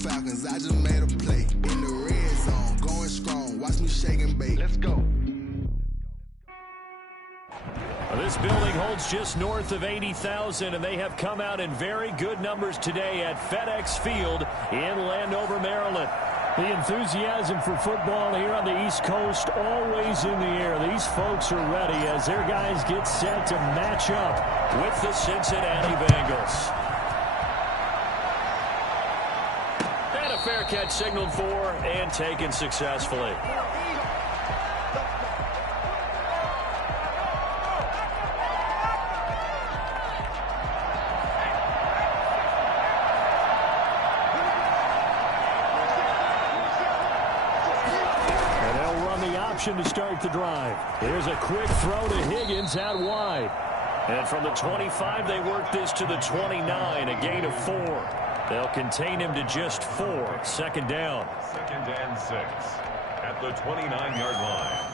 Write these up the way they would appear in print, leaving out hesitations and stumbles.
Falcons, I just made a play. In the red zone, going strong. Watch me shake and bake. Let's go. This building holds just north of 80,000, and they have come out in very good numbers today at FedEx Field in Landover, Maryland. The enthusiasm for football here on the East Coast always in the air. These folks are ready as their guys get set to match up with the Cincinnati Bengals. And a fair catch signaled for and taken successfully. To start the drive. Here's a quick throw to Higgins out wide. And from the 25, they work this to the 29, a gain of 4. They'll contain him to just 4. Second down. 2nd and 6 at the 29-yard line.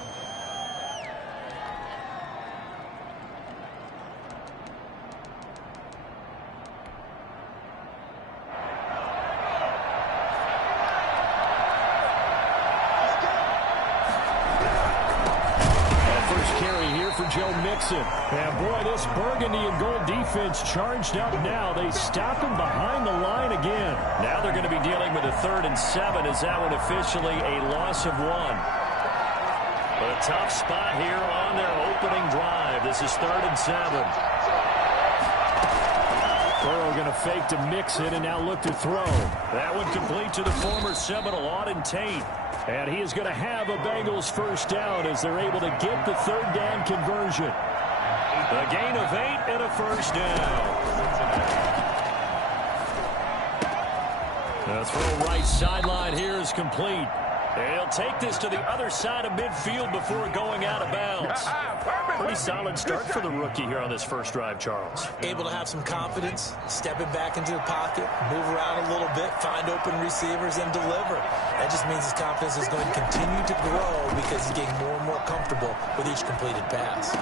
And boy, this burgundy and gold defense charged up now. They stop him behind the line again. Now they're going to be dealing with a 3rd and 7 as that one officially a loss of 1. But a tough spot here on their opening drive. This is 3rd and 7. Burrow going to fake to mix it and now look to throw. That one complete to the former Seminole, Auden Tate. And he is going to have a Bengals first down as they're able to get the 3rd down conversion. A gain of 8 and a first down. The throw right sideline here is complete. And he'll take this to the other side of midfield before going out of bounds. Pretty solid start for the rookie here on this first drive, Charles. Able to have some confidence, stepping back into the pocket, move around a little bit, find open receivers, and deliver. That just means his confidence is going to continue to grow because he's getting more and more comfortable with each completed pass.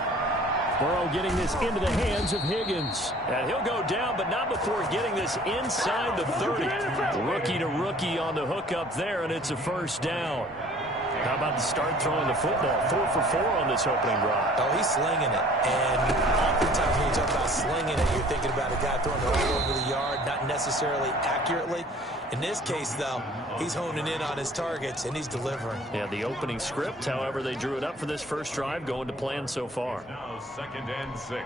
Burrow getting this into the hands of Higgins. And he'll go down, but not before getting this inside the 30. Rookie to rookie on the hook up there, and it's a first down. How about the start throwing the football? 4 for 4 on this opening drive. Oh, he's slinging it. And oftentimes when you talk about slinging it, you're thinking about a guy throwing it all over the yard, not necessarily accurately. In this case, though, he's honing in on his targets, and he's delivering. Yeah, the opening script, however, they drew it up for this first drive, going to plan so far. Now 2nd and 6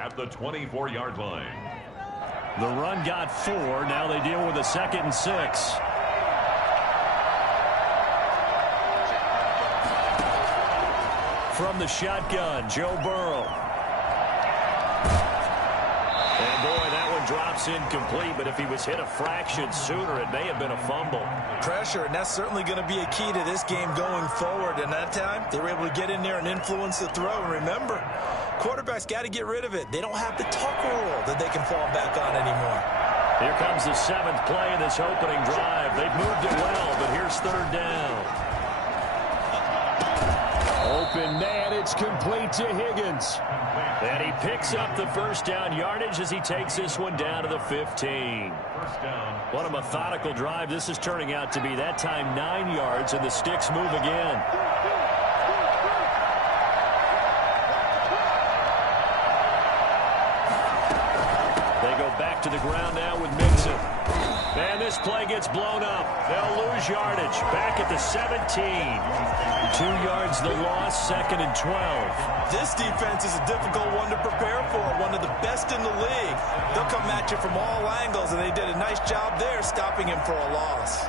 at the 24-yard line. The run got 4. Now they deal with a 2nd and 6. From the shotgun, Joe Burrow. And boy, that one drops incomplete, but if he was hit a fraction sooner, it may have been a fumble. Pressure, and that's certainly going to be a key to this game going forward. And that time, they were able to get in there and influence the throw. And remember, quarterbacks got to get rid of it. They don't have the tuck rule that they can fall back on anymore. Here comes the 7th play of this opening drive. They've moved it well, but here's 3rd down. Open man, it's complete to Higgins. And he picks up the first down yardage as he takes this one down to the 15. What a methodical drive this is turning out to be. That time 9 yards, and the sticks move again. They go back to the ground now with Mixon. And this play gets blown up. They'll lose yardage. Back at the 17. 2 yards the loss, 2nd and 12. This defense is a difficult one to prepare for, one of the best in the league. They'll come at you from all angles, and they did a nice job there stopping him for a loss.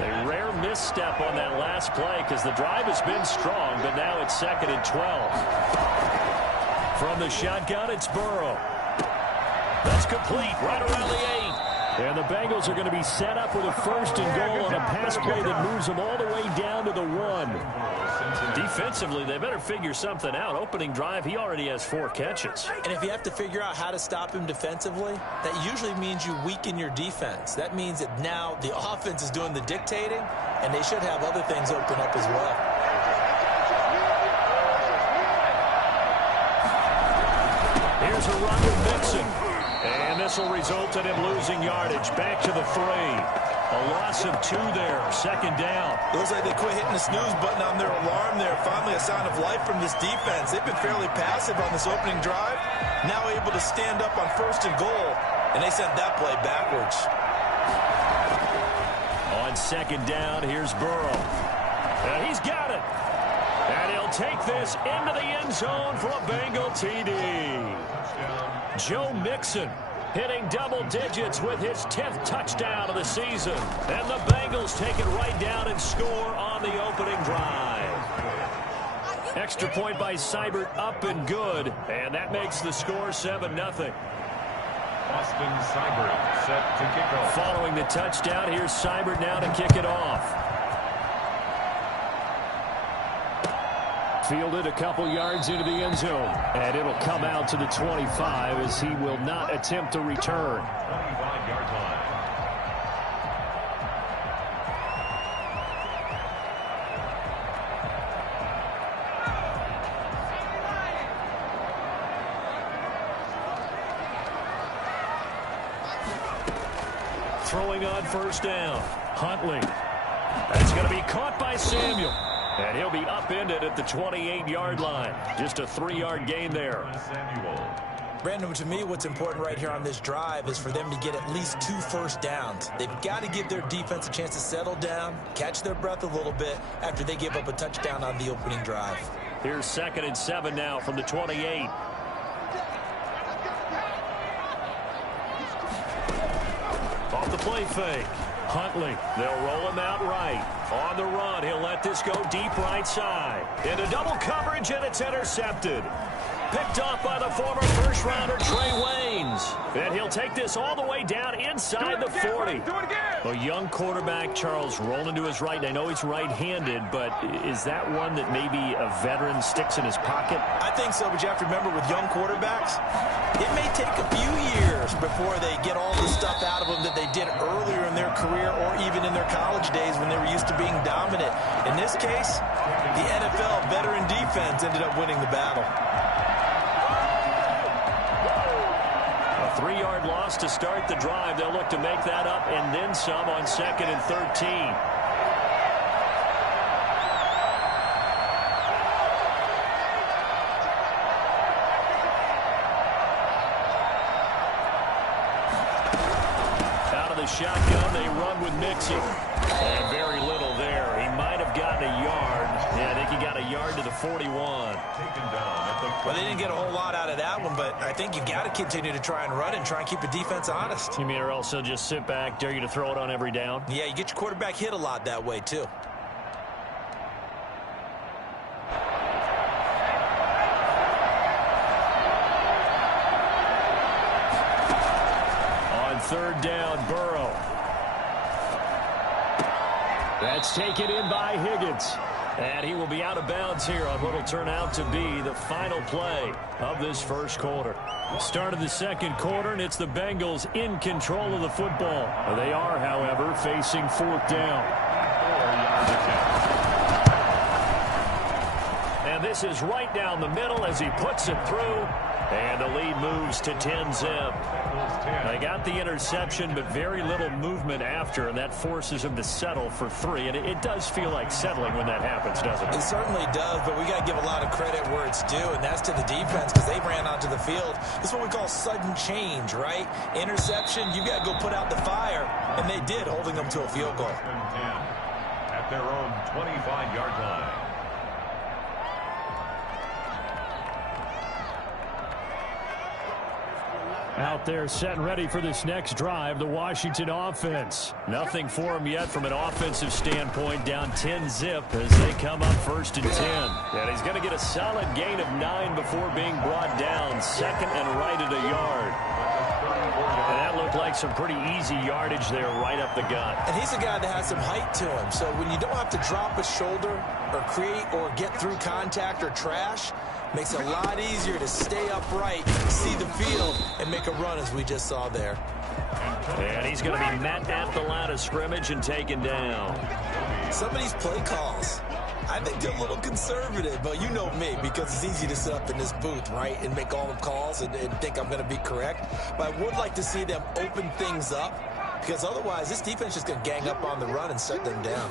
A rare misstep on that last play because the drive has been strong, but now it's 2nd and 12. From the shotgun, it's Burrow. That's complete right around the 8. And the Bengals are going to be set up with a 1st and goal on a pass play that moves them all the way down to the 1. Defensively, they better figure something out. Opening drive, he already has 4 catches. And if you have to figure out how to stop him defensively, that usually means you weaken your defense. That means that now the offense is doing the dictating, and they should have other things open up as well. Here's a run with Mixon. And this will result in him losing yardage. Back to the 3. A loss of 2 there. 2nd down. Looks like they quit hitting the snooze button on their alarm there. Finally a sign of life from this defense. They've been fairly passive on this opening drive. Now able to stand up on 1st and goal. And they sent that play backwards. On 2nd down, here's Burrow. And he's got it. And he'll take this into the end zone for a Bengal TD. Joe Mixon hitting double digits with his 10th touchdown of the season. And the Bengals take it right down and score on the opening drive. Extra point by Seibert, up and good. And that makes the score 7-0. Austin Seibert set to kick off. Following the touchdown, here's Seibert now to kick it off. Fielded a couple yards into the end zone. And it'll come out to the 25 as he will not attempt to return. 25-yard line. Throwing on 1st down. Huntley. That's going to be caught by Samuel. And he'll be upended at the 28-yard line. Just a 3-yard gain there. Brandon, to me, what's important right here on this drive is for them to get at least 2 first downs. They've got to give their defense a chance to settle down, catch their breath a little bit after they give up a touchdown on the opening drive. Here's 2nd and 7 now from the 28. Off the play fake. Huntley, they'll roll him out right. On the run, he'll let this go deep right side. Into double coverage, and it's intercepted. Picked off by the former first-rounder Trey Waynes. And he'll take this all the way down inside the 40. A young quarterback, Charles, rolling to his right. I know he's right-handed, but is that one that maybe a veteran sticks in his pocket? I think so, but you have to remember with young quarterbacks, it may take a few years before they get all the stuff out of them that they did earlier in their career or even in their college days when they were used to being dominant. In this case, the NFL veteran defense ended up winning the battle. A 3-yard loss to start the drive. They'll look to make that up and then some on 2nd and 13. Out of the shotgun, they run with Mixon. And very little there. He might have gotten a yard. Yeah, I think he got a yard to the 41. Taken down at the Well, they didn't get a whole lot out of that one, but I think you got to continue to try and run and try and keep the defense honest. You mean or else they'll just sit back, dare you to throw it on every down? Yeah, you get your quarterback hit a lot that way, too. On 3rd down, Burrow. That's taken in by Higgins. And he will be out of bounds here on what will turn out to be the final play of this first quarter. Start of the second quarter, and it's the Bengals in control of the football. They are, however, facing 4th down. And this is right down the middle as he puts it through. And the lead moves to 10-zip. They got the interception, but very little movement after, and that forces him to settle for 3. And it does feel like settling when that happens, doesn't it? It certainly does, but we got to give a lot of credit where it's due, and that's to the defense because they ran onto the field. This is what we call sudden change, right? Interception, you got to go put out the fire, and they did, holding them to a field goal. At their own 25-yard line. Out there set and ready for this next drive, the Washington offense. Nothing for them yet from an offensive standpoint, down 10-zip as they come up 1st and 10. And he's going to get a solid gain of 9 before being brought down. 2nd and right at a yard. And that looks looked like some pretty easy yardage there right up the gut. And he's a guy that has some height to him. So when you don't have to drop a shoulder or create or get through contact or trash, makes it a lot easier to stay upright, see the field, and make a run as we just saw there. And he's going to be met at the line of scrimmage and taken down. Some of these play calls, I think they're a little conservative, but you know me, because it's easy to sit up in this booth, right, and make all the calls and think I'm going to be correct. But I would like to see them open things up, because otherwise this defense is going to gang up on the run and shut them down.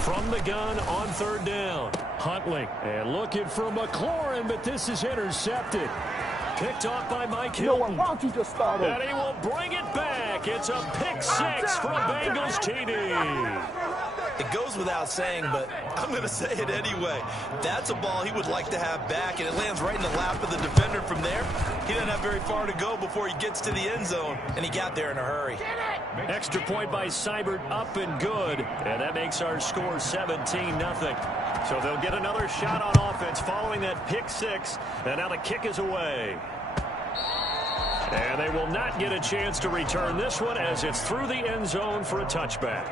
From the gun on third down, Huntley, and looking for McLaurin, but this is intercepted. Picked off by Mike Hilton. Why don't you just start over? And he will bring it back. It's a pick six from Bengals TD. It goes without saying, but I'm going to say it anyway. That's a ball he would like to have back, and it lands right in the lap of the defender from there. He doesn't have very far to go before he gets to the end zone, and he got there in a hurry. Extra point by Seibert, up and good. And that makes our score 17-0. So they'll get another shot on offense following that pick six. And now the kick is away. And they will not get a chance to return this one as it's through the end zone for a touchback.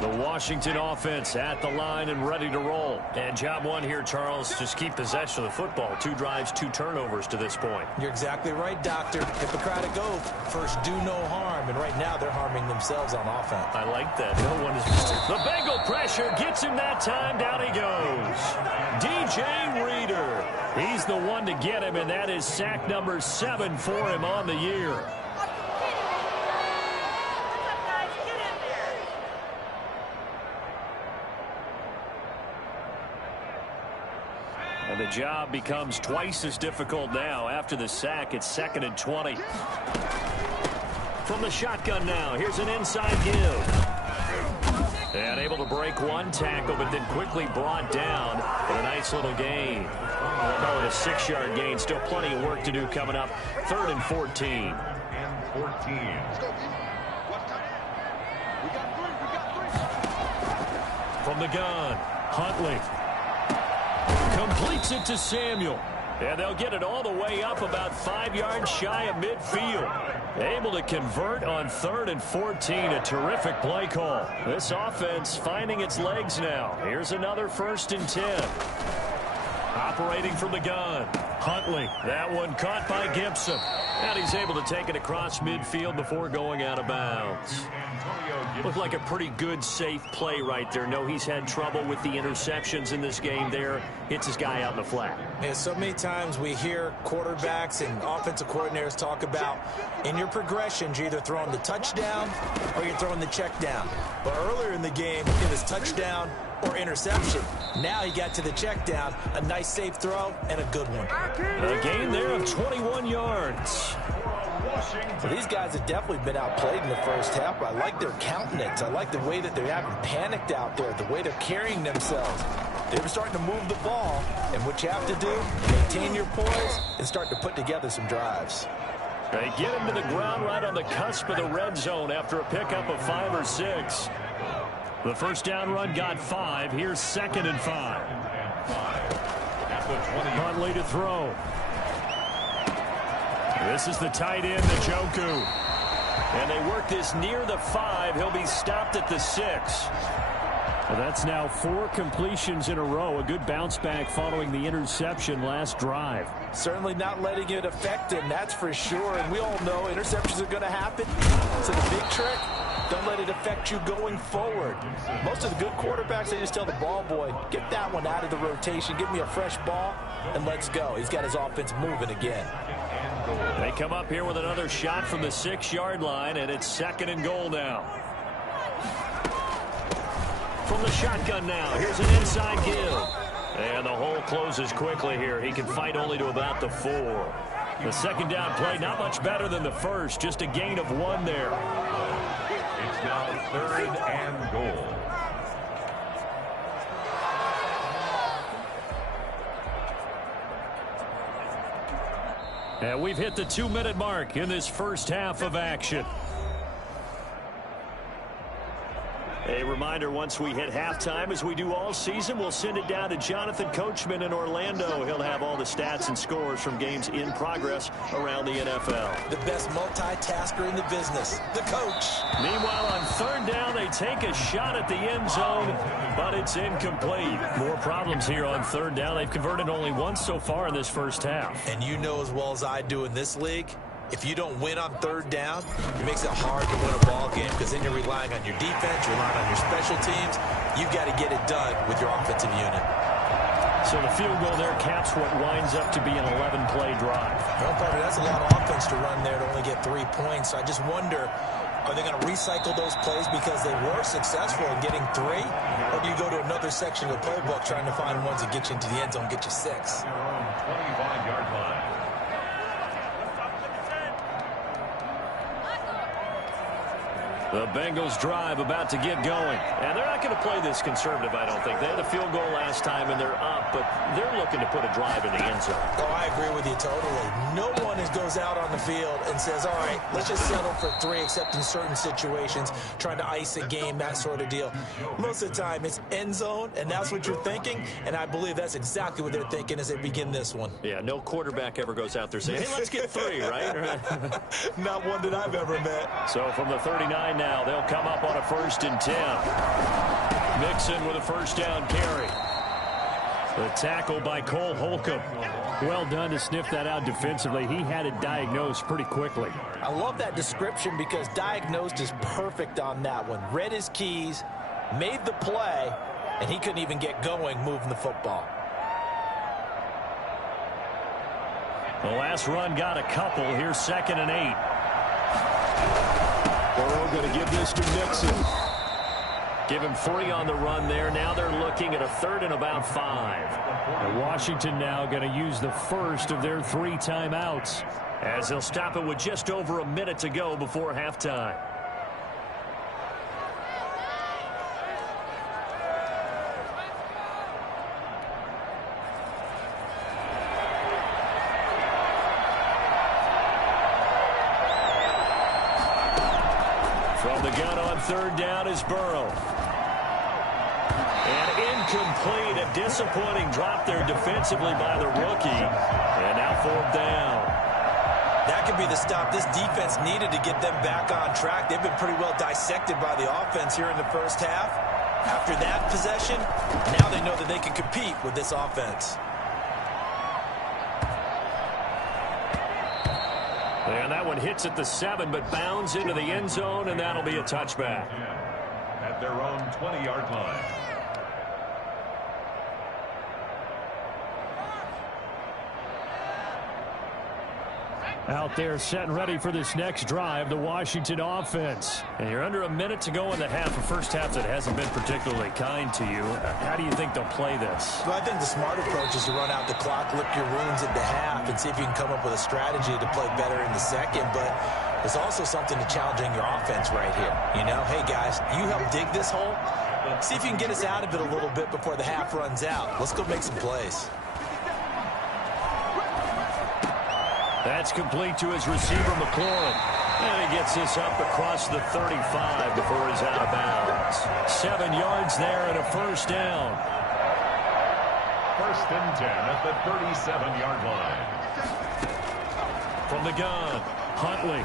The Washington offense at the line and ready to roll. And job one here, Charles, just keep possession of the football. 2 drives, 2 turnovers to this point. You're exactly right, Doctor. Hippocratic oath. First, do no harm. And right now, they're harming themselves on offense. I like that. No one is... The Bengal pressure gets him that time. Down he goes. DJ Reader. He's the one to get him, and that is sack number 7 for him on the year. And the job becomes twice as difficult now. After the sack, it's 2nd and 20. From the shotgun now, here's an inside give. And able to break one tackle, but then quickly brought down for a nice little gain. Call it a 6-yard gain. Still plenty of work to do coming up. 3rd and 14. From the gun, Huntley. Completes it to Samuel. And they'll get it all the way up about 5 yards shy of midfield. Able to convert on 3rd and 14. A terrific play call. This offense finding its legs now. Here's another 1st and 10. Operating from the gun. Huntley. That one caught by Gibson. And he's able to take it across midfield before going out of bounds. Looked like a pretty good, safe play right there. No, he's had trouble with the interceptions in this game there. Hits his guy out in the flat. Yeah, so many times we hear quarterbacks and offensive coordinators talk about in your progressions, you're either throwing the touchdown or you're throwing the check down. But earlier in the game, it was touchdown or interception. Now he got to the check down, a nice safe throw, and a good one. A gain there of 21 yards. So these guys have definitely been outplayed in the first half, but I like their countenance. I like the way that they're having panicked out there, the way they're carrying themselves. They're starting to move the ball, and what you have to do, maintain your poise and start to put together some drives. They get him to the ground right on the cusp of the red zone after a pickup of 5 or 6. The first down run got 5. Here's 2nd and 5. Huntley to throw. This is the tight end, Njoku. And they work this near the 5. He'll be stopped at the 6. Well, that's now 4 completions in a row. A good bounce back following the interception last drive. Certainly not letting it affect him, that's for sure. And we all know interceptions are going to happen. So the big trick, don't let it affect you going forward. Most of the good quarterbacks, they just tell the ball boy, get that one out of the rotation, give me a fresh ball, and let's go. He's got his offense moving again. They come up here with another shot from the 6-yard line, and it's 2nd and goal now. From the shotgun now, here's an inside give. And the hole closes quickly here. He can fight only to about the 4. The 2nd down play, not much better than the first, just a gain of 1 there. It's now 3rd and goal. And we've hit the 2-minute mark in this first half of action. A reminder, once we hit halftime, as we do all season, we'll send it down to Jonathan Coachman in Orlando. He'll have all the stats and scores from games in progress around the NFL. The best multitasker in the business, the coach. Meanwhile, on third down, they take a shot at the end zone, but it's incomplete. More problems here on third down. They've converted only once so far in this first half. And you know as well as I do in this league, if you don't win on third down, it makes it hard to win a ball game because then you're relying on your defense, you're relying on your special teams. You've got to get it done with your offensive unit. So the field goal there caps what winds up to be an 11-play drive. Well, Parker, that's a lot of offense to run there to only get 3 points. So I just wonder, are they going to recycle those plays because they were successful in getting 3? Or do you go to another section of the playbook trying to find ones that get you into the end zone, get you 6? Your own 25-yard line. The Bengals drive about to get going. And they're not going to play this conservative, I don't think. They had a field goal last time, and they're up, but they're looking to put a drive in the end zone. Oh, I agree with you totally. No one goes out on the field and says, all right, let's just settle for 3, except in certain situations, trying to ice a game, that sort of deal. Most of the time, it's end zone, and that's what you're thinking, and I believe that's exactly what they're thinking as they begin this one. Yeah, no quarterback ever goes out there saying, hey, let's get 3, right? Not one that I've ever met. So from the 39 now, they'll come up on a 1st and 10. Mixon with a first down carry. The tackle by Cole Holcomb. Well done to sniff that out defensively. He had it diagnosed pretty quickly. I love that description because diagnosed is perfect on that one. Read his keys, made the play, and he couldn't even get going moving the football. The last run got a couple. Here's 2nd and 8. Burrow going to give this to Mixon. Give him 3 on the run there. Now they're looking at a 3rd and about 5. And Washington now going to use the first of their 3 timeouts as they'll stop it with just over a minute to go before halftime. From the gun on 3rd down is Burrow. And incomplete. A disappointing drop there defensively by the rookie. And now 4th down. That could be the stop this defense needed to get them back on track. They've been pretty well dissected by the offense here in the first half. After that possession, now they know that they can compete with this offense. And that one hits at the 7, but bounds into the end zone, and that'll be a touchback. At their own 20-yard line. Out there set and ready for this next drive, the Washington offense. And you're under a minute to go in the half, a first half that hasn't been particularly kind to you. How do you think they'll play this? Well, I think the smart approach is to run out the clock, lick your wounds at the half, and see if you can come up with a strategy to play better in the second. But there's also something to challenging your offense right here. You know, hey, guys, you help dig this hole. See if you can get us out of it a little bit before the half runs out. Let's go make some plays. That's complete to his receiver, McLaurin. And he gets this up across the 35 before he's out of bounds. 7 yards there and a first down. 1st and 10 at the 37-yard line. From the gun, Huntley.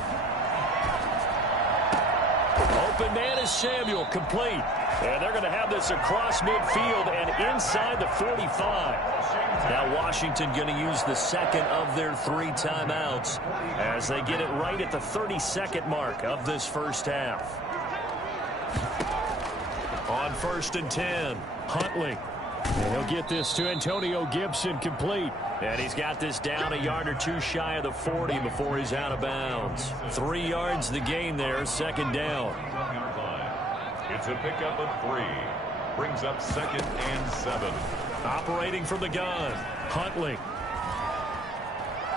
Open man is Samuel, complete. And they're going to have this across midfield and inside the 45. Now Washington going to use the 2nd of their 3 timeouts as they get it right at the 32nd mark of this first half. On 1st and 10, Huntley. And he'll get this to Antonio Gibson, complete. And he's got this down a yard or 2 shy of the 40 before he's out of bounds. 3 yards the gain there, 2nd down. It's a pickup of 3. Brings up 2nd and 7. Operating from the gun, Huntley.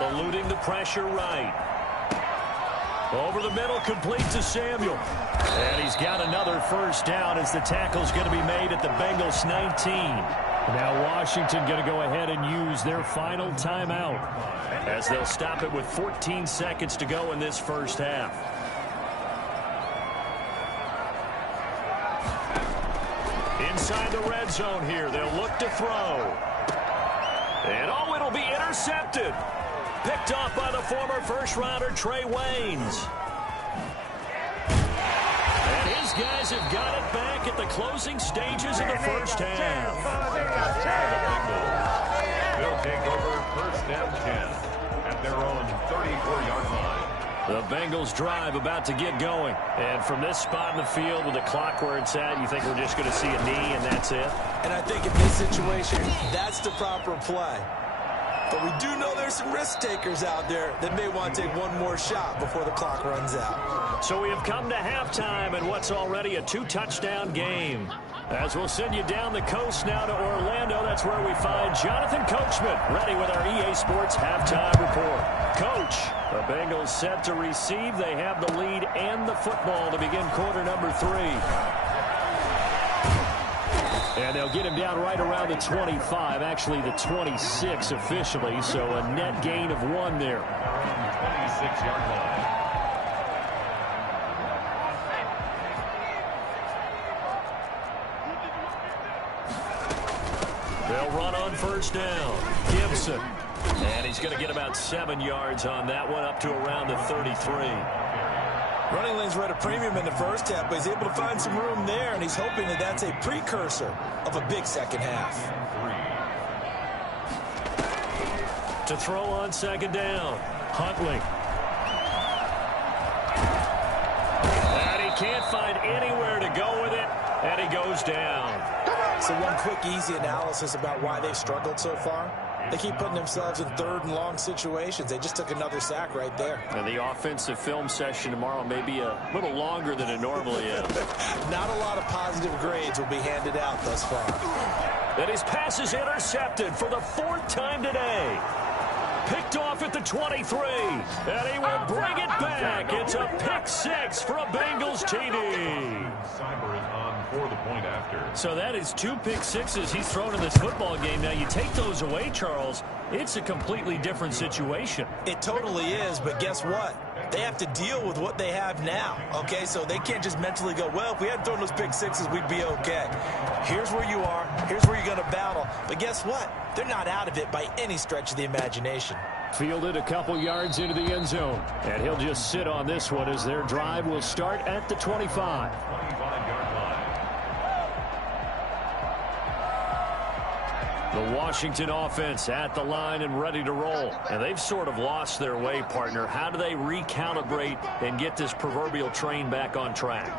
Eluding the pressure right. Over the middle, complete to Samuel. And he's got another first down as the tackle's going to be made at the Bengals 19. Now Washington going to go ahead and use their final timeout as they'll stop it with 14 seconds to go in this first half. inside the red zone here. They'll look to throw. And, oh, it'll be intercepted. Picked off by the former first-rounder Trey Waynes. And his guys have got it back at the closing stages of the first half. They'll take over first and 10 at their own 34-yard line. The Bengals drive about to get going. And from this spot in the field with the clock where it's at, you think we're just going to see a knee and that's it? And I think in this situation, that's the proper play. But we do know there's some risk takers out there that may want to take one more shot before the clock runs out. So we have come to halftime in what's already a 2-touchdown game. As we'll send you down the coast now to Orlando, that's where we find Jonathan Coachman ready with our EA Sports halftime report. Coach, the Bengals set to receive. They have the lead and the football to begin quarter number 3. And they'll get him down right around the 25, actually the 26 officially, so a net gain of 1 there. 26-yard line. They'll run on first down. Gibson. And he's going to get about 7 yards on that one, up to around the 33. Running lanes were at a premium in the first half, but he's able to find some room there, and he's hoping that that's a precursor of a big second half. To throw on second down, Huntley. And he can't find anywhere to go with it, and he goes down. So one quick, easy analysis about why they've struggled so far. They keep putting themselves in third and long situations. They just took another sack right there. And the offensive film session tomorrow may be a little longer than it normally is. Not a lot of positive grades will be handed out thus far. And his pass is intercepted for the 4th time today. Picked off at the 23. And he will bring it back. It's a pick 6 for a Bengals TD. Cyber is on for the point after. So that is 2 pick sixes he's thrown in this football game. Now you take those away, Charles, it's a completely different situation. It totally is, but guess what? They have to deal with what they have now, okay? So they can't just mentally go, well, if we hadn't thrown those pick sixes, we'd be okay. Here's where you are. Here's where you're going to battle. But guess what? They're not out of it by any stretch of the imagination. Fielded a couple yards into the end zone. And he'll just sit on this one as their drive will start at the 25. 25-yard line. The Washington offense at the line and ready to roll. And they've sort of lost their way, partner. How do they recalibrate and get this proverbial train back on track?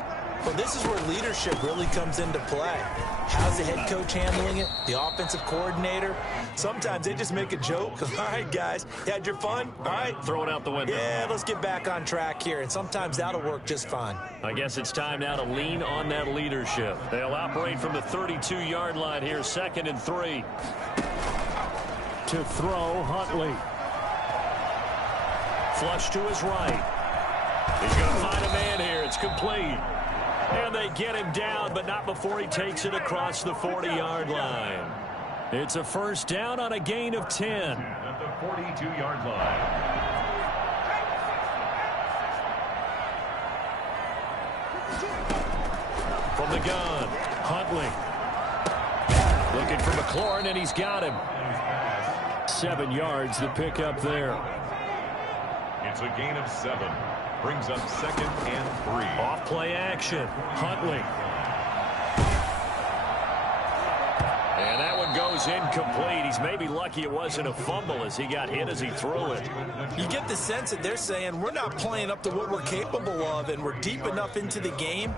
Well, this is where leadership really comes into play. How's the head coach handling it? The offensive coordinator? Sometimes they just make a joke. All right, guys, you had your fun? All right. Throw it out the window. Yeah, let's get back on track here. And sometimes that'll work just fine. I guess it's time now to lean on that leadership. They'll operate from the 32-yard line here, 2nd and 3. To throw, Huntley. Flush to his right. He's going to find a man here. It's complete. And they get him down, but not before he takes it across the 40-yard line. It's a first down on a gain of 10. At the 42-yard line. From the gun, Huntley. Looking for McLaurin, and he's got him. 7 yards, the pickup there. It's a gain of 7. Brings up 2nd and 3. Off play action. Huntley. And that one goes incomplete. He's maybe lucky it wasn't a fumble as he got hit as he threw it. You get the sense that they're saying we're not playing up to what we're capable of, and we're deep enough into the game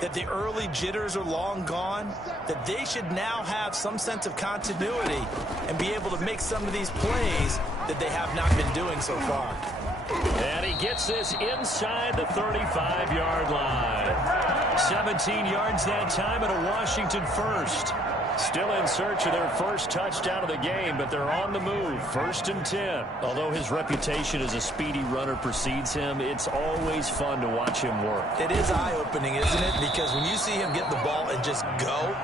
that the early jitters are long gone, that they should now have some sense of continuity and be able to make some of these plays that they have not been doing so far. And he gets this inside the 35-yard line. 17 yards that time and a Washington first. Still in search of their first touchdown of the game, but they're on the move. 1st and 10. Although his reputation as a speedy runner precedes him, it's always fun to watch him work. It is eye-opening, isn't it? Because when you see him get the ball and just go,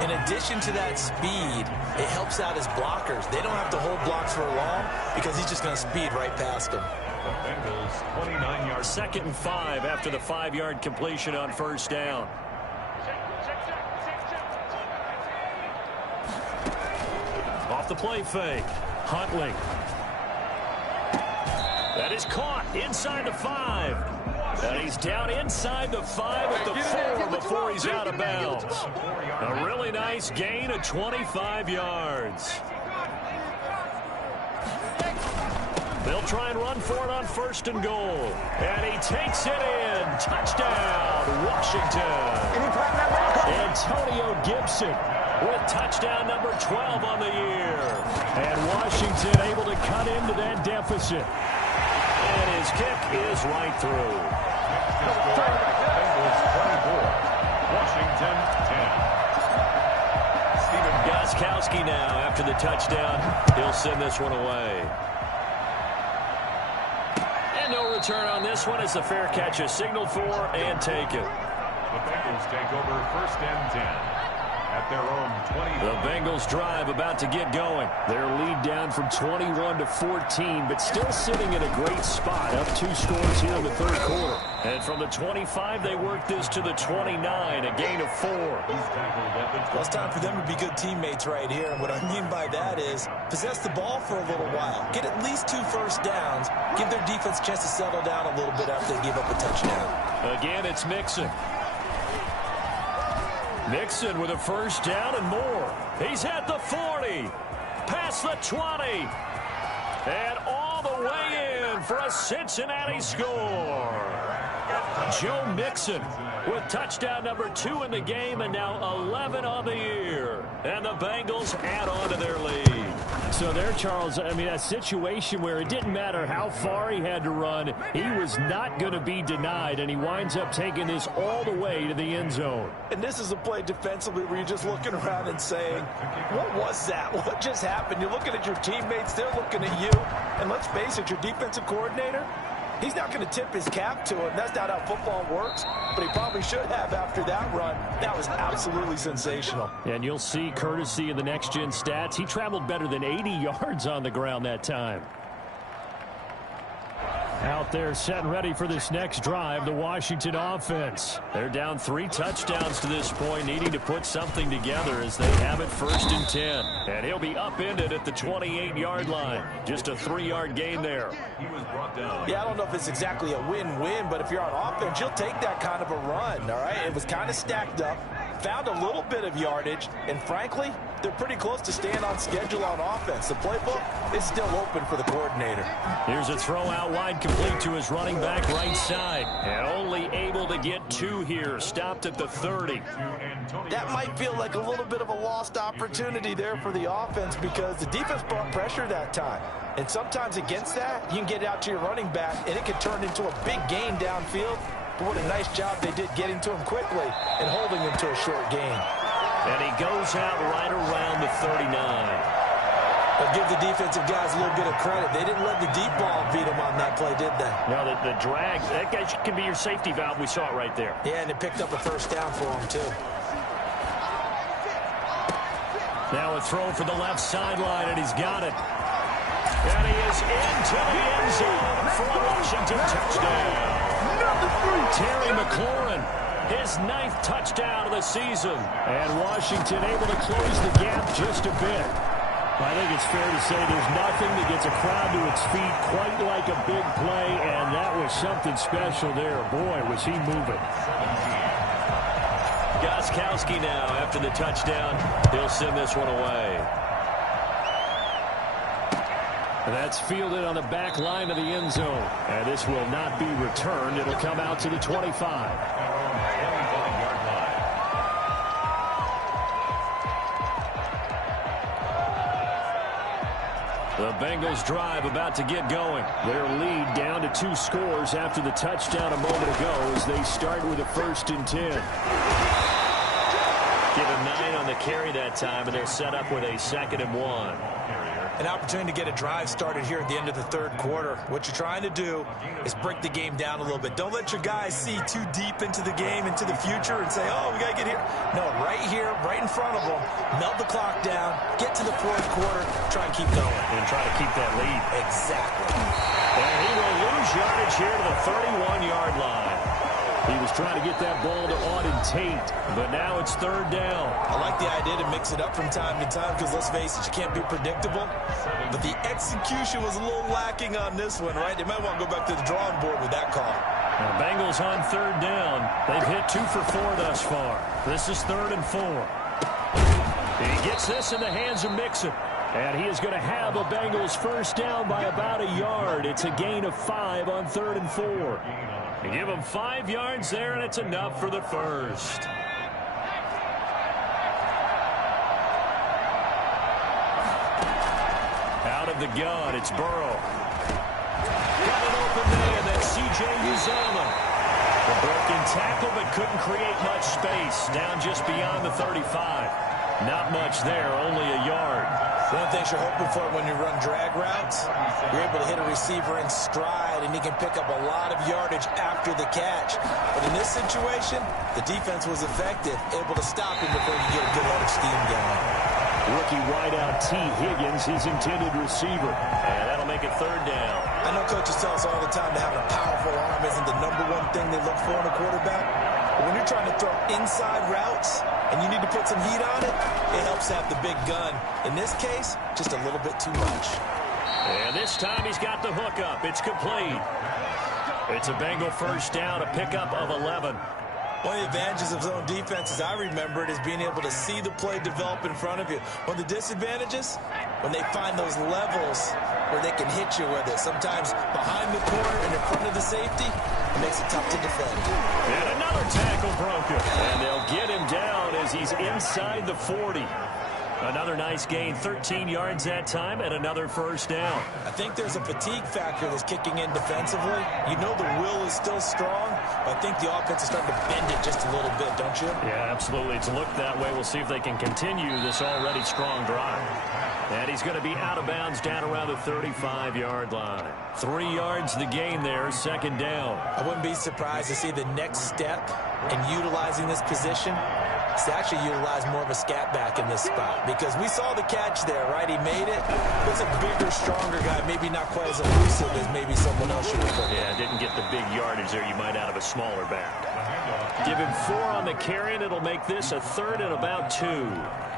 in addition to that speed, it helps out his blockers. They don't have to hold blocks for long because he's just going to speed right past them. The Bengals 29 yards. 2nd and 5 after the 5-yard completion on first down. the play fake. Huntley. That is caught inside the 5. And he's down inside the 5 at the 4 before he's out of bounds. A really nice gain of 25 yards. They'll try and run for it on 1st and goal. And he takes it in. Touchdown, Washington. Antonio Gibson with touchdown number 12 on the year. And Washington able to cut into that deficit. And his kick is right through. Bengals 24, Washington 10. Steven Gostkowski now after the touchdown. He'll send this one away. And no return on this one as the fair catch is signaled for and taken. The Bengals take over 1st and 10. At their own 20. The Bengals drive about to get going. Their lead down from 21 to 14, but still sitting in a great spot. Up 2 scores here in the 3rd quarter. And from the 25, they work this to the 29, a gain of 4. Well, it's time for them to be good teammates right here. And what I mean by that is possess the ball for a little while. Get at least 2 first downs. Give their defense a chance to settle down a little bit after they give up a touchdown. Again, it's Mixon. Mixon with a first down and more. He's at the 40. Past the 20. And all the way in for a Cincinnati score. Joe Mixon with touchdown number 2 in the game and now 11 on the year. And the Bengals add on to their lead. So there, Charles, I mean, a situation where it didn't matter how far he had to run, he was not going to be denied, and he winds up taking this all the way to the end zone. And this is a play defensively where you're just looking around and saying, what was that? What just happened? You're looking at your teammates, they're looking at you, and let's face it, your defensive coordinator, he's not going to tip his cap to him. That's not how football works, but he probably should have after that run. That was absolutely sensational. And you'll see courtesy in the next-gen stats. He traveled better than 80 yards on the ground that time. Out there set and ready for this next drive, the Washington offense. They're down 3 touchdowns to this point, needing to put something together as they have it 1st and 10. And he'll be upended at the 28-yard line. Just a 3-yard gain there. He was brought down. Yeah, I don't know if it's exactly a win-win, but if you're on offense, you'll take that kind of a run, all right? It was kind of stacked up, found a little bit of yardage, and frankly, they're pretty close to staying on schedule on offense. The playbook is still open for the coordinator. Here's a throw out wide, complete to his running back right side. And only able to get 2 here, stopped at the 30. That might feel like a little bit of a lost opportunity there for the offense because the defense brought pressure that time. And sometimes against that, you can get out to your running back, and it can turn into a big gain downfield. But what a nice job they did getting to him quickly and holding him to a short gain. And he goes out right around the 39. But give the defensive guys a little bit of credit. They didn't let the deep ball beat them on that play, did they? No, the drag, that guy can be your safety valve. We saw it right there. Yeah, and it picked up a first down for him, too. Now a throw for the left sideline, and he's got it. And he is into the end zone for a Washington touchdown. Terry McLaurin, his 9th touchdown of the season. And Washington able to close the gap just a bit. I think it's fair to say there's nothing that gets a crowd to its feet quite like a big play, and that was something special there. Boy, was he moving. Gostkowski now after the touchdown. He'll send this one away. That's fielded on the back line of the end zone. And this will not be returned. It'll come out to the 25. The Bengals drive about to get going. Their lead down to 2 scores after the touchdown a moment ago as they start with a 1st and 10. Give him 9 on the carry that time, and they'll set up with a 2nd and 1. An opportunity to get a drive started here at the end of the 3rd quarter. What you're trying to do is break the game down a little bit. Don't let your guys see too deep into the game, into the future, and say, oh, we got to get here. No, right here, right in front of them, melt the clock down, get to the 4th quarter, try and keep going. And try to keep that lead. Exactly. And he will lose yardage here to the 31-yard line. He was trying to get that ball to Auden Tate, but now it's third down. I like the idea to mix it up from time to time because, let's face it, you can't be predictable. But the execution was a little lacking on this one, right? They might want to go back to the drawing board with that call. Now, Bengals on third down. They've hit 2 for 4 thus far. This is 3rd and 4. He gets this in the hands of Mixon. And he is going to have a Bengals first down by about a yard. It's a gain of 5 on 3rd and 4. They give him 5 yards there, and it's enough for the first. Out of the gun, it's Burrow. Got an open man, that's C.J. Uzomah. The broken tackle, but couldn't create much space. Down just beyond the 35. Not much there, only a yard. One of the things you're hoping for when you run drag routes, you're able to hit a receiver in stride, and he can pick up a lot of yardage after the catch. But in this situation, the defense was effective, able to stop him before you get a good head of steam going. Rookie wideout T. Higgins, his intended receiver. And that'll make it third down. I know coaches tell us all the time that having a powerful arm isn't the #1 thing they look for in a quarterback. But when you're trying to throw inside routes and you need to put some heat on it, it helps to have the big gun. In this case, just a little bit too much. And this time he's got the hook up. It's complete. It's a Bengal first down, a pickup of 11. One of the advantages of zone defense, as I remember it, is being able to see the play develop in front of you. One of the disadvantages, when they find those levels where they can hit you with it. Sometimes behind the corner and in front of the safety, it makes it tough to defend. And another tackle broken. And they'll get him down as he's inside the 40. Another nice gain, 13 yards that time, and another first down. I think there's a fatigue factor that's kicking in defensively. You know the will is still strong, but I think the offense is starting to bend it just a little bit, don't you? Yeah, absolutely. It's looked that way. We'll see if they can continue this already strong drive. And he's going to be out of bounds down around the 35-yard line. 3 yards the gain there, second down. I wouldn't be surprised to see the next step in utilizing this position is to actually utilize more of a scat back in this spot, because we saw the catch there, right? He made it. It's a bigger, stronger guy, maybe not quite as elusive as maybe someone else should have put. Yeah, didn't get the big yardage there you might out of a smaller back. Give him 4 on the carry, and it'll make this a 3rd and about 2.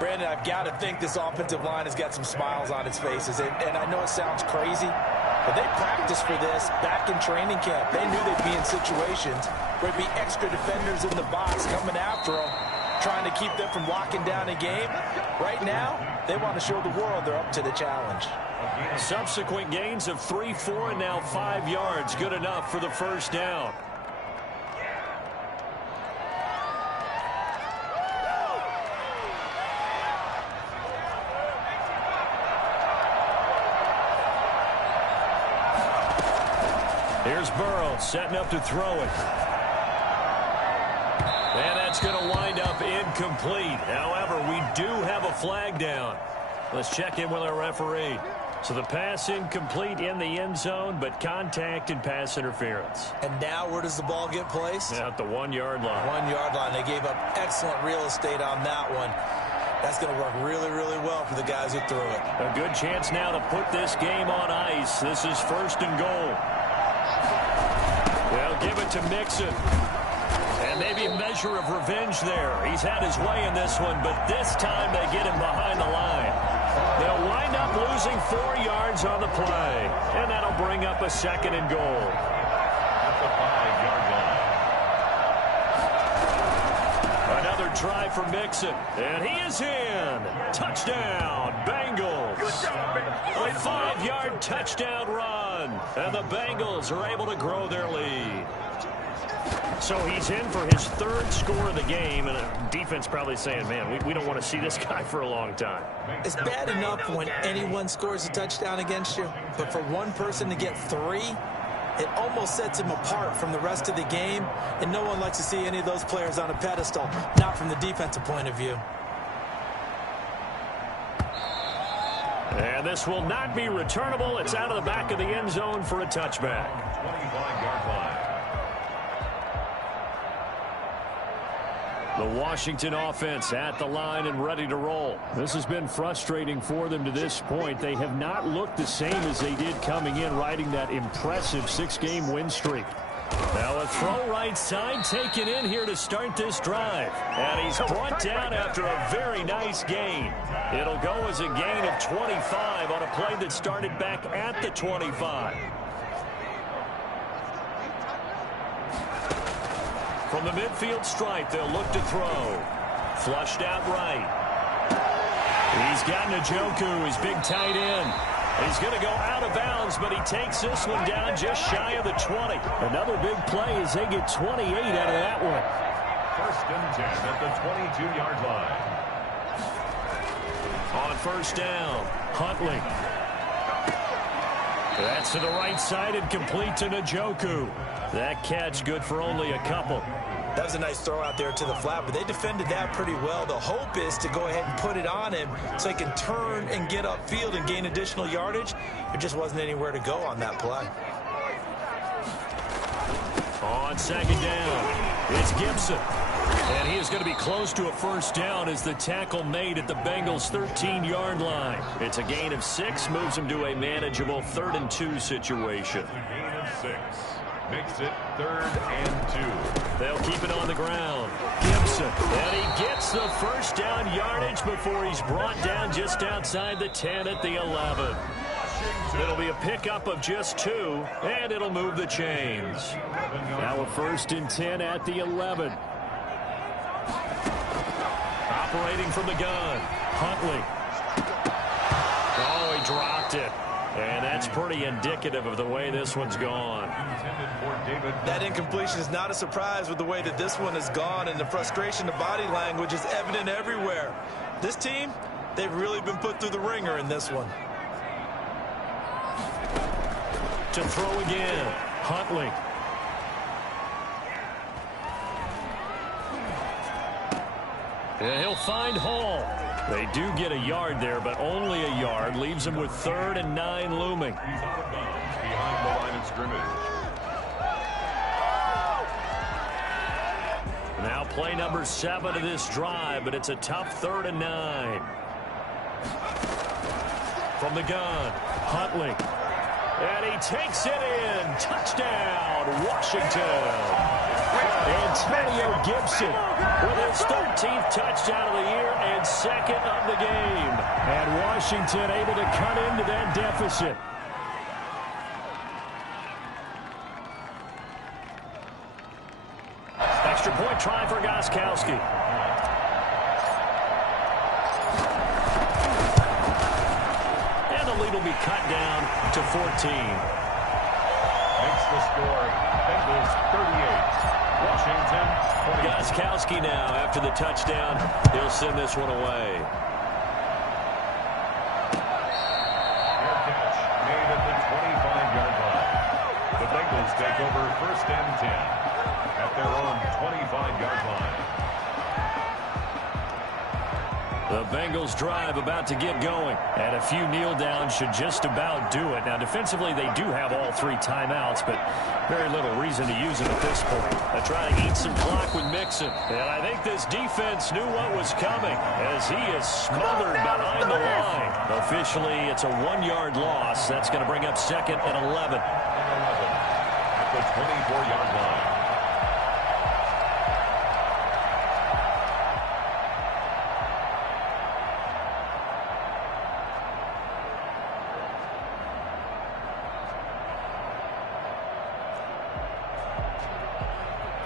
Brandon, I've got to think this offensive line has got some smiles on its faces, and I know it sounds crazy, but they practiced for this back in training camp. They knew they'd be in situations where there'd be extra defenders in the box coming after them, trying to keep them from locking down a game. Right now, they want to show the world they're up to the challenge. Subsequent gains of 3, 4, and now 5 yards. Good enough for the first down. Here's Burrow setting up to throw it. And that's going to wind up incomplete. However, we do have a flag down. Let's check in with our referee. So the pass incomplete in the end zone, but contact and pass interference. And now where does the ball get placed? At the 1-yard line. 1-yard line. They gave up excellent real estate on that one. That's going to work really, really well for the guys who threw it. A good chance now to put this game on ice. This is 1st and goal. They'll give it to Mixon. And maybe a measure of revenge there. He's had his way in this one, but this time they get him behind the line. They'll wind up losing 4 yards on the play. And that'll bring up a 2nd and goal. At the 5-yard line. Another try for Mixon. And he is in. Touchdown, Bengals. A 5-yard touchdown run. And the Bengals are able to grow their lead. So he's in for his 3rd score of the game, and a defense probably saying, man, we don't want to see this guy for a long time. It's bad enough when anyone scores a touchdown against you, but for one person to get 3, it almost sets him apart from the rest of the game, and no one likes to see any of those players on a pedestal, not from the defensive point of view. And this will not be returnable. It's out of the back of the end zone for a touchback. 25-yard line. The Washington offense at the line and ready to roll. This has been frustrating for them to this point. They have not looked the same as they did coming in, riding that impressive 6-game win streak. Now a throw right side taken in here to start this drive. And he's brought down after a very nice gain. It'll go as a gain of 25 on a play that started back at the 25. From the midfield stripe, they'll look to throw. Flushed out right. He's got Njoku, his big tight end. He's going to go out of bounds, but he takes this one down just shy of the 20. Another big play as they get 28 out of that one. First and 10 at the 22-yard line. On first down, Huntley. That's to the right side and complete to Njoku. That catch good for only a couple. That was a nice throw out there to the flat, but they defended that pretty well. The hope is to go ahead and put it on him so he can turn and get upfield and gain additional yardage. There just wasn't anywhere to go on that play. On second down, it's Gibson. And he is going to be close to a first down as the tackle made at the Bengals' 13-yard line. It's a gain of 6, moves him to a manageable 3rd and 2 situation. Gain of 6. Makes it 3rd and 2. They'll keep it on the ground. Gibson. And he gets the first down yardage before he's brought down just outside the 10 at the 11. It'll be a pickup of just 2, and it'll move the chains. Now a 1st and 10 at the 11. Operating from the gun, Huntley. Oh, he dropped it. And that's pretty indicative of the way this one's gone. That incompletion is not a surprise with the way that this one has gone, and the frustration of body language is evident everywhere. This team, they've really been put through the ringer in this one. To throw again, Huntley. And he'll find Hall. They do get a yard there, but only a yard. Leaves him with 3rd and 9 looming. He's out of bounds behind the line of scrimmage. Now play number 7 of this drive, but it's a tough 3rd and 9. From the gun, Huntley. And he takes it in. Touchdown, Washington. Antonio Gibson with his 13th touchdown of the year and 2nd of the game. And Washington able to cut into that deficit. Extra point try for Gostkowski. And the lead will be cut down to 14. Makes the score Bengals 38. Washington 20. Gostkowski now after the touchdown. He'll send this one away. Fair catch made at the 25-yard line. The Bengals take over 1st and 10 at their own 25-yard line. The Bengals drive about to get going. And a few kneel downs should just about do it. Now defensively they do have all 3 timeouts, but very little reason to use it at this point. They try to eat some clock with Mixon. And I think this defense knew what was coming as he is smothered behind the line. Officially, it's a 1-yard loss. That's going to bring up 2nd and 11. At the 24-yard line.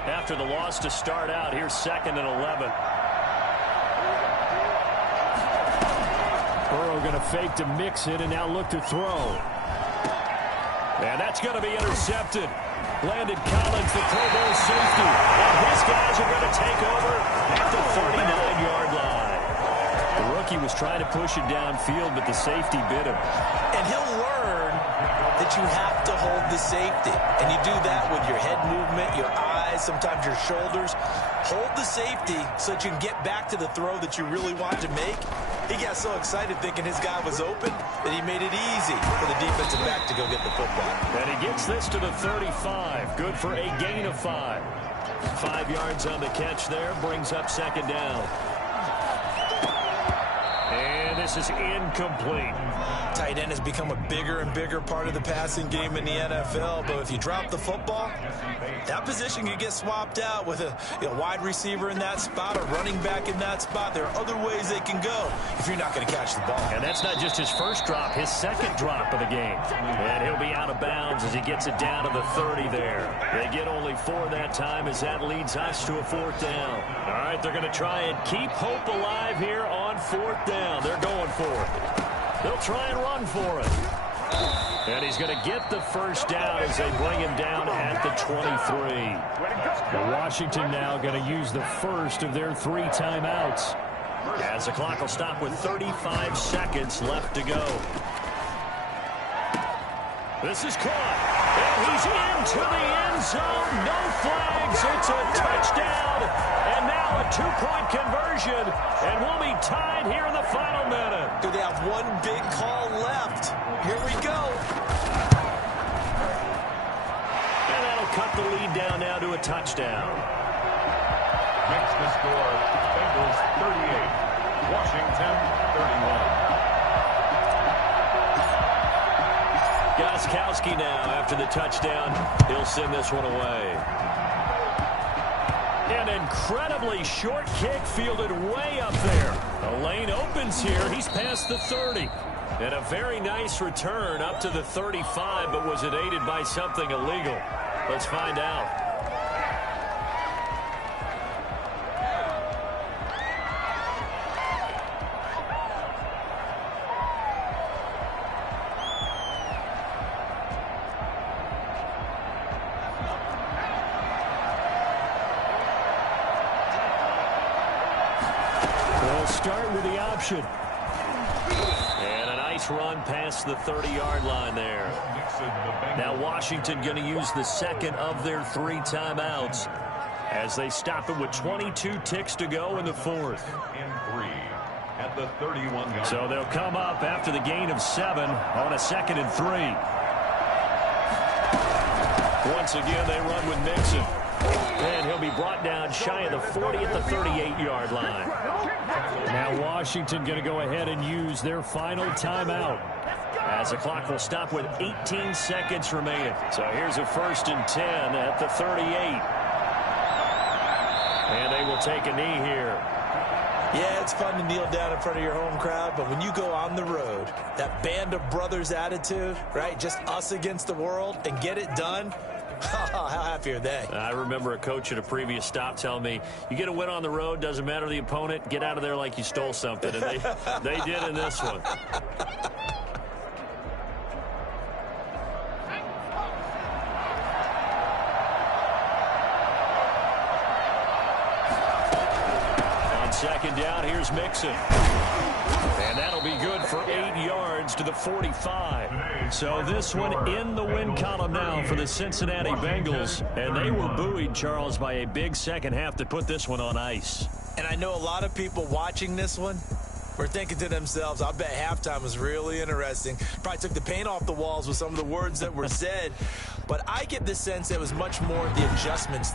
After the loss to start out, here's 2nd and 11. Burrow going to fake to mix it and now look to throw. And that's going to be intercepted. Landon Collins, the Pro Bowl safety. And his guys are going to take over at the 49-yard line. The rookie was trying to push it downfield, but the safety bit him. And he'll learn that you have to hold the safety. And you do that with your head movement, your eyes, sometimes your shoulders. Hold the safety so that you can get back to the throw that you really want to make. He got so excited thinking his guy was open that he made it easy for the defensive back to go get the football. And he gets this to the 35. Good for a gain of 5. 5 yards on the catch there. Brings up 2nd down. And this is incomplete. Tight end has become a bigger and bigger part of the passing game in the NFL, but if you drop the football, that position could get swapped out with a wide receiver in that spot, a running back in that spot. There are other ways they can go if you're not going to catch the ball. And that's not just his first drop, his second drop of the game. And he'll be out of bounds as he gets it down to the 30 there. They get only 4 that time as that leads us to a 4th down. All right, they're going to try and keep hope alive here on 4th down. They're going for it. They'll try and run for it. And he's going to get the first down as they bring him down at the 23. Washington now going to use the first of their 3 timeouts, as the clock will stop with 35 seconds left to go. This is caught, and he's into the end zone. No flags. It's a touchdown, and now a 2-point conversion, and we'll be tied here in the final minute. Do they have one big call left? Here we go. And that'll cut the lead down now to a touchdown. Makes the score Bengals 38, Washington 31. Gostkowski now after the touchdown. He'll send this one away. An incredibly short kick fielded way up there. The lane opens here. He's past the 30. And a very nice return up to the 35, but was it aided by something illegal? Let's find out. We'll start with the option. And a nice run past the 30-yard line there. Now Washington going to use the second of their 3 timeouts as they stop it with 22 ticks to go in the 4th. At the 31. So they'll come up after the gain of 7 on a 2nd and 3. Once again, they run with Mixon. And he'll be brought down shy of the 40 at the 38-yard line. Now Washington going to go ahead and use their final timeout, as the clock will stop with 18 seconds remaining. So here's a 1st and 10 at the 38. And they will take a knee here. Yeah, it's fun to kneel down in front of your home crowd, but when you go on the road, that band of brothers attitude, right, just us against the world, and get it done, how happy are they? I remember a coach at a previous stop telling me, you get a win on the road, doesn't matter the opponent, get out of there like you stole something. And they did in this one. On 2nd down, here's Mixon. And that'll be good for 8 yards to the 45. So this one in the win column now for the Cincinnati Bengals. And they were buoyed, Charles, by a big second half to put this one on ice. And I know a lot of people watching this one were thinking to themselves, I bet halftime was really interesting. Probably took the paint off the walls with some of the words that were said. But I get the sense it was much more the adjustments